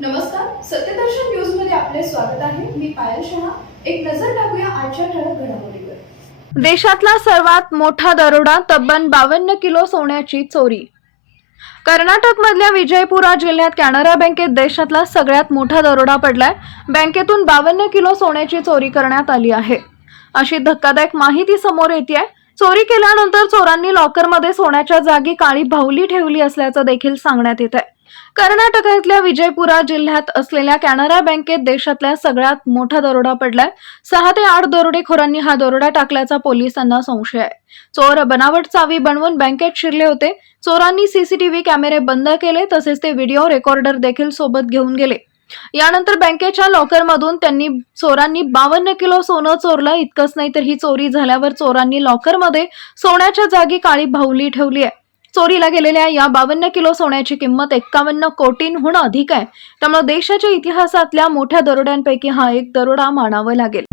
नमस्कार सत्यदर्शन न्यूजमध्ये आपले स्वागत आहे. मी पायल शहा. एक नजर टाकूया आजच्या ठळक घडामोडीवर. देशातला सर्वात मोठा दरोडा तब्बल बावन्न किलो सोन्याची चोरी. कर्नाटक मधल्या विजयपुरा जिल्ह्यात कॅनरा बँकेत देशातला सगळ्यात मोठा दरोडा पडलाय. बँकेतून बावन्न किलो सोन्याची चोरी करण्यात आली आहे. अशी धक्कादायक माहिती समोर येते चोरी केल्यानंतर चोरांनी लॉकरमध्ये सोन्याच्या जागी काळी बाहुली ठेवली असल्याचं देखील सांगण्यात येत आहे कर्नाटकातल्या विजयपुरा जिल्ह्यात असलेल्या कॅनरा बँकेत देशातल्या सगळ्यात मोठा दरोडा पडलाय. सहा ते आठ दरोडेखोरांनी हा दरोडा टाकल्याचा पोलिसांना संशय आहे. चोर बनावट चावी बनवून बँकेत शिरले होते. चोरांनी सीसीटीव्ही कॅमेरे बंद केले तसेच ते व्हिडिओ रेकॉर्डर देखील सोबत घेऊन गेले. यानंतर बँकेच्या लॉकरमधून त्यांनी चोरांनी बावन्न किलो सोनं चोरलं. इतकंच नाही तर ही चोरी झाल्यावर चोरांनी लॉकरमध्ये सोन्याच्या जागी काळी भाऊली ठेवली आहे. चोरीला गेलेल्या या बावन्न किलो सोन्याची किंमत एक्कावन्न कोटींहून अधिक आहे. त्यामुळे देशाच्या इतिहासातल्या मोठ्या दरोड्यांपैकी हा एक दरोडा मानावा लागेल.